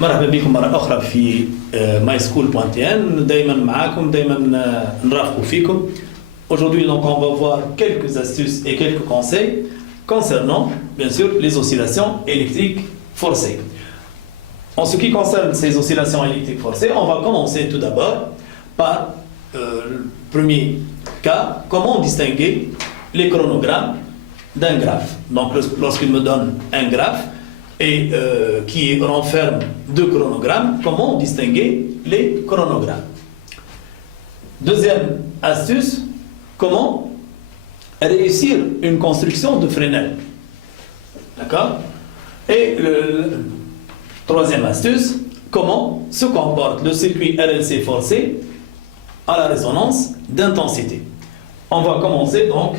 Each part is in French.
مرحبا بكم مرة أخرى في myschool.tn. دايما معاكم دايما نرافقوا فيكم. Aujourd'hui donc on va voir quelques astuces et quelques conseils concernant bien sûr les oscillations électriques forcées. En ce qui concerne ces oscillations électriques forcées, on va commencer tout d'abord par le premier cas, comment distinguer les chronogrammes d'un graphe. Donc lorsqu'il me donne un graphe et qui renferme deux chronogrammes, comment distinguer les chronogrammes. Deuxième astuce, comment réussir une construction de Fresnel. D'accord? Et le troisième astuce, comment se comporte le circuit RLC forcé à la résonance d'intensité. On va commencer donc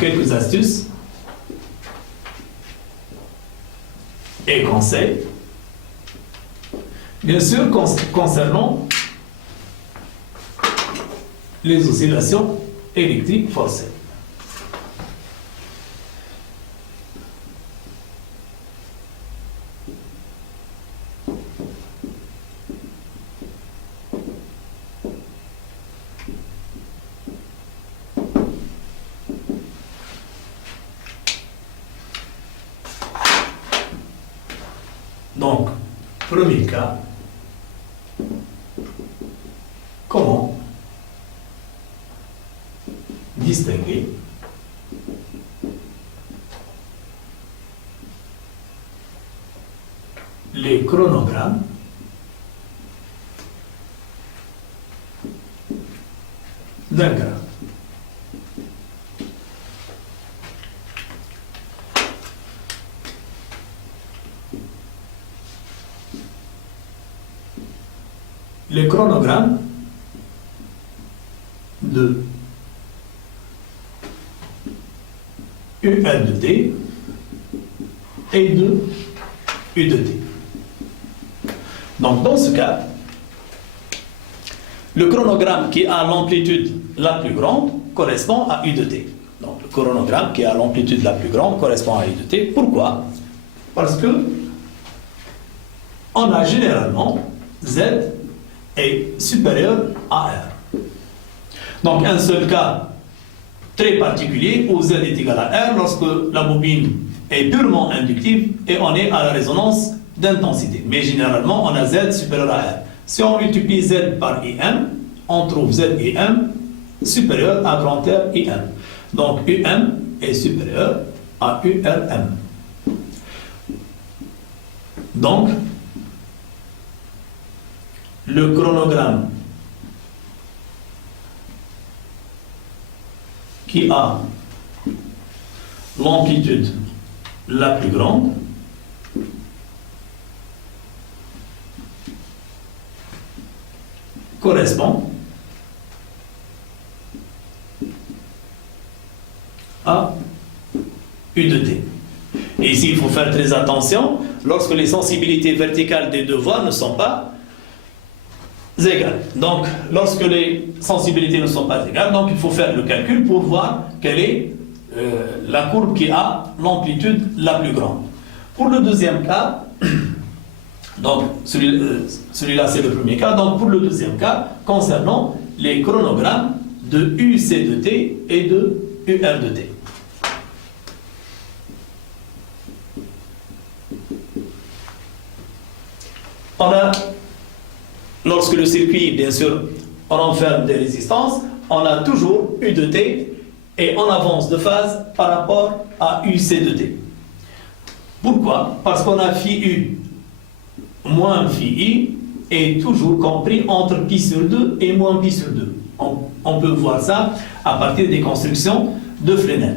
quelques astuces et conseils, bien sûr concernant les oscillations électriques forcées. Donc, premier cas, comment distinguer les chronogrammes d'un graphe. Les chronogrammes de UL de T et de U de T. Donc dans ce cas, le chronogramme qui a l'amplitude la plus grande correspond à U de T. Donc le chronogramme qui a l'amplitude la plus grande correspond à U de T. Pourquoi? Parce que on a généralement Z est supérieur à R. Donc un seul cas très particulier où Z est égal à R lorsque la bobine est purement inductive et on est à la résonance d'intensité. Mais généralement on a Z supérieur à R. Si on multiplie Z par IM, on trouve Z IM supérieur à grand R IM. Donc UM est supérieur à URM. Donc le chronogramme qui a l'amplitude la plus grande correspond à U de T. Et ici, il faut faire très attention lorsque les sensibilités verticales des deux voies ne sont pas égales. Donc, lorsque les sensibilités ne sont pas égales, donc il faut faire le calcul pour voir quelle est la courbe qui a l'amplitude la plus grande. Pour le deuxième cas, donc celui-là c'est le premier cas, donc pour le deuxième cas, concernant les chronogrammes de UC de T et de UR de T. On a, lorsque le circuit, bien sûr, on renferme des résistances, on a toujours U de T et on avance de phase par rapport à UC de T. Pourquoi? Parce qu'on a phi U moins phi I est toujours compris entre pi sur 2 et moins pi sur 2. On peut voir ça à partir des constructions de Fresnel.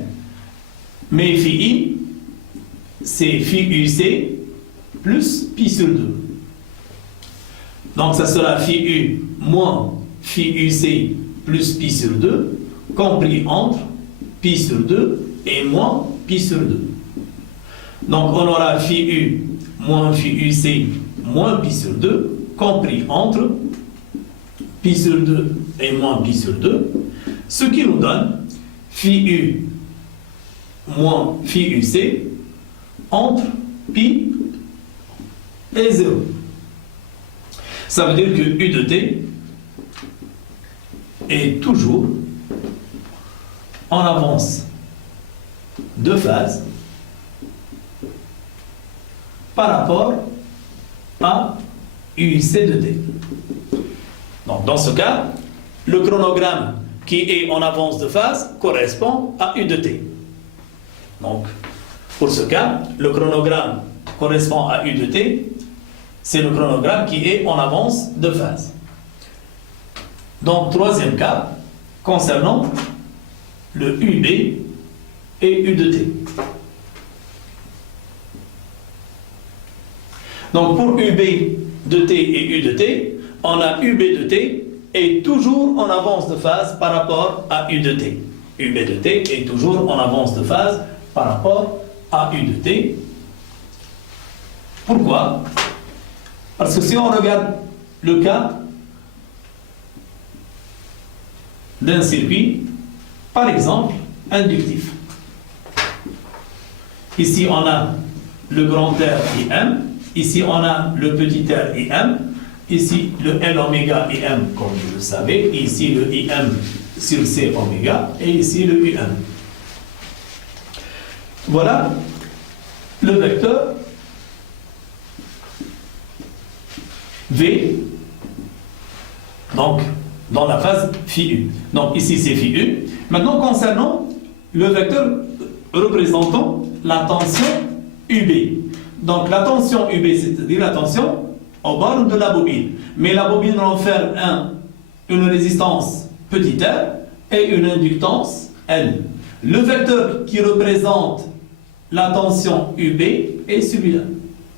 Mais phi I, c'est phi UC plus pi sur 2. Donc ça sera phi U moins phi UC plus pi sur 2, compris entre pi sur 2 et moins pi sur 2. Donc on aura phi U moins phi UC moins pi sur 2, compris entre pi sur 2 et moins pi sur 2, ce qui nous donne phi U moins phi UC entre pi est 0. Ça veut dire que U de t est toujours en avance de phase par rapport à UIC de t. Donc dans ce cas, le chronogramme qui est en avance de phase correspond à U de t. Donc pour ce cas, le chronogramme correspond à U de t, c'est le chronogramme qui est en avance de phase. Donc troisième cas, concernant le UB et U de t. Donc pour UB de t et U de t, on a UB de t est toujours en avance de phase par rapport à U de t. UB de t est toujours en avance de phase par rapport à U de t. Pourquoi? Parce que si on regarde le cas d'un circuit, par exemple, inductif. Ici, on a le grand R IM, ici, on a le petit r IM, ici, le L oméga IM, comme vous le savez, ici, le IM sur C oméga, et ici, le UM. Voilà le vecteur V, donc dans la phase phi U. Donc ici c'est phi U. Maintenant concernant le vecteur représentant la tension UB. Donc la tension UB, c'est-à-dire la tension aux bornes de la bobine. Mais la bobine renferme une résistance petit r et une inductance L. Le vecteur qui représente la tension UB est celui-là.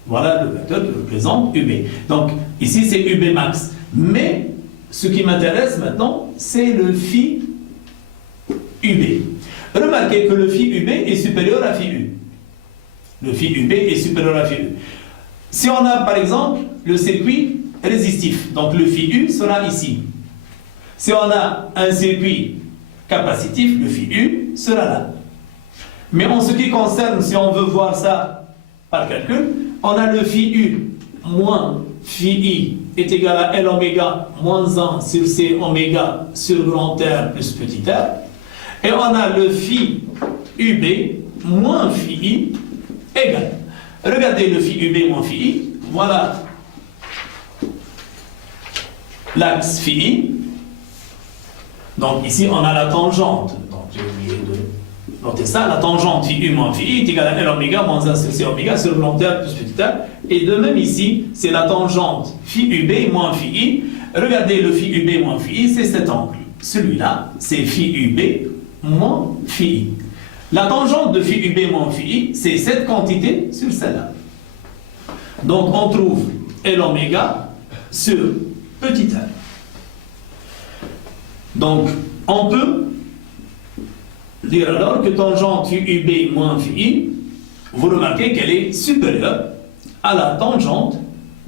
Voilà le vecteur qui représente UB. Donc ici c'est UB max. Mais ce qui m'intéresse maintenant, c'est le phi UB. Remarquez que le phi UB est supérieur à phi U. Le phi UB est supérieur à phi U. Si on a par exemple le circuit résistif, donc le phi U sera ici. Si on a un circuit capacitif, le phi U sera là. Mais en ce qui concerne, si on veut voir ça par calcul, on a le phi U moins phi I est égal à L oméga moins 1 sur C oméga sur grand R plus petit r. Et on a le phi UB moins phi I égal. Regardez le phi UB moins phi I. Voilà l'axe phi I. Donc ici on a la tangente. Donc j'ai oublié de noter ça. La tangente phi U moins phi I est égale à L oméga moins 1 sur C oméga sur grand R plus petit r. Et de même ici, c'est la tangente phi UB moins phi I. Regardez le phi UB moins phi I, c'est cet angle. Celui-là, c'est phi UB moins phi I. La tangente de phi UB moins phi I, c'est cette quantité sur celle-là. Donc on trouve L oméga sur petit r. Donc on peut dire alors que tangente phi UB moins phi I, vous remarquez qu'elle est supérieure à la tangente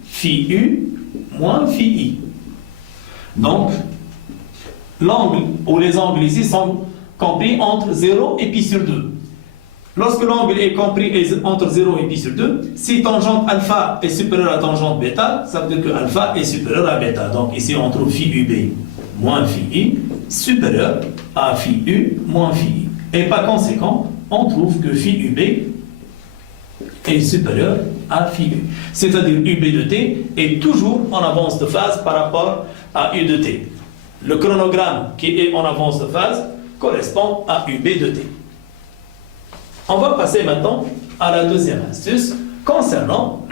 phi U moins phi I. Donc, l'angle ou les angles ici sont compris entre 0 et pi sur 2. Lorsque l'angle est compris entre 0 et pi sur 2, si tangente alpha est supérieure à tangente bêta, ça veut dire que alpha est supérieur à bêta. Donc ici on trouve phi UB moins phi I supérieur à phi U moins phi I. Et par conséquent, on trouve que phi UB est supérieur à phi U. C'est-à-dire UB de t est toujours en avance de phase par rapport à U de t. Le chronogramme qui est en avance de phase correspond à UB de t. On va passer maintenant à la deuxième astuce concernant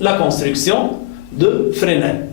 la construction de Fresnel.